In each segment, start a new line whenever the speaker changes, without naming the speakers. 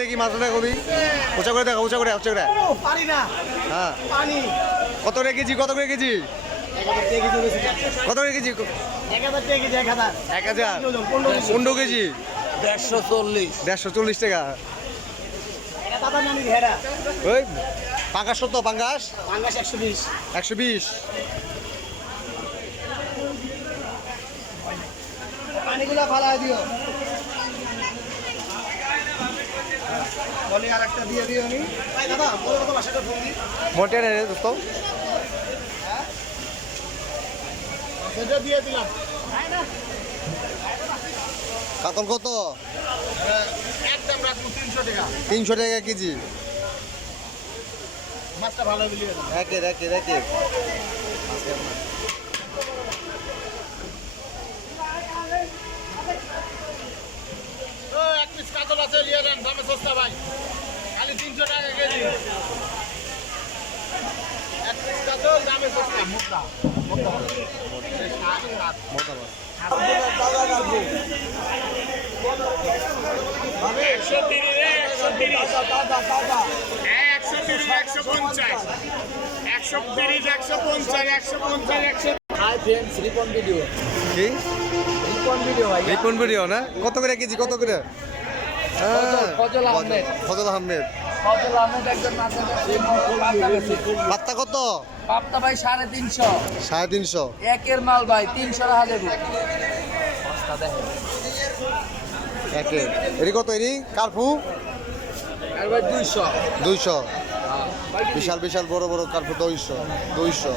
দেখি মাছটা কবি। উঁচা করে দেখা উঁচা করে উঁচা করে।
পারি না।
হ্যাঁ।
পানি।
কত করে কেজি কত করে কেজি? কত করে কেজি?
এক হাজার। পনেরো কেজি দেড়শো চল্লিশ।
দেড়শো চল্লিশ টাকা।
দাদা নানি ঘেরা
ওই পাঙ্গাস কত পাঙ্গাস?
পাঙ্গাস একশো বিশ।
একশো বিশ।
পানিগুলো ফালা দিও বলি আর একটা দিয়ে দিও নি ভাই দাদা বলো কত বাসাটা ফোন দি
মোটে রে দোস্ত।
সেটা দিয়ে দিলাম।
কাতল কত?
একদম রাখব তিনশো টাকা।
তিনশো টাকা কেজি।
মাছটা ভালো
একের একের একের
কাতল আছে নিয়ে নেন দামে সস্তা ভাই। খালি তিনশো টাকা কেজি। এক পিস কাতল দামে সস্তা মোটা। মোটা
মোটা মাছ
একশো তিরিশ একশো তিরিশ। একশো তিরিশ একশো পঞ্চাশ। একশো তিরিশ একশো পঞ্চাশ একশো পঞ্চাশ একশো
হাই ফ্রেন্ডস রিপন ভিডিও
কি?
রিপন ভিডিও ভাই।
রিপন ভিডিও না? কত করে কেজি? কত করে?
ফজল আহমেদ।
ফজল আহমেদ।
ফজল আহমেদ একজন
পাত্তা কত?
পাপ্তা ভাই সাড়ে তিনশো।
সাড়ে তিনশো।
একের মাল ভাই তিনশো টাকা দেবো।
একের। এরি কত এরি? কার্পু?
দুইশো।
দুইশো। বিশাল বিশাল বড় বড় কার্পু দুইশো। দুইশো।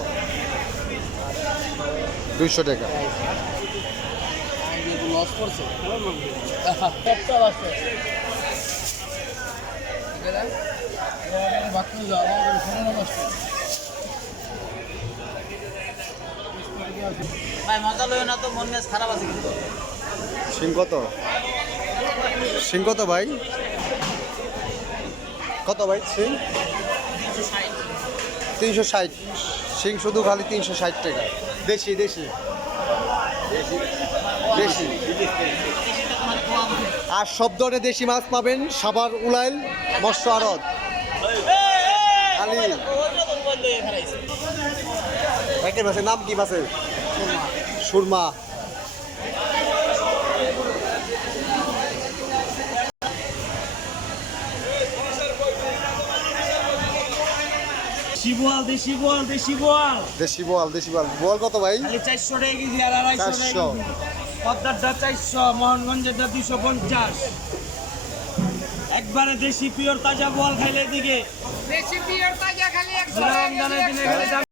দুইশো টাকা।
লস করছে পেটটা ভাই মজা না তো মন মেজ খারাপ আছে কিন্তু।
সিং কত? সিং কত ভাই? কত ভাই সিং? তিনশো ষাট। সিং শুধু খালি তিনশো ষাট টাকা। দেশি দেশি। আর সব ধরনের দেশি মাছ পাবেন সাবার উলাইল, মৎস্য আরদ মাছের নাম কি মাছের? সুরমা।
বোয়াল দেশি বোয়াল দেশি বোয়াল।
দেশি বল দেশি বল বল কত ভাই?
চারশো টাকা কেজি আর আড়াইশো টাকা
চারশো।
কেজি। পদ্মারটা চারশো মোহনগঞ্জেরটা দুশো পঞ্চাশ। একবারে দেশি পিওর তাজা বোয়াল খাইলে দিকে
দেশি পিওর তাজা খালি একশো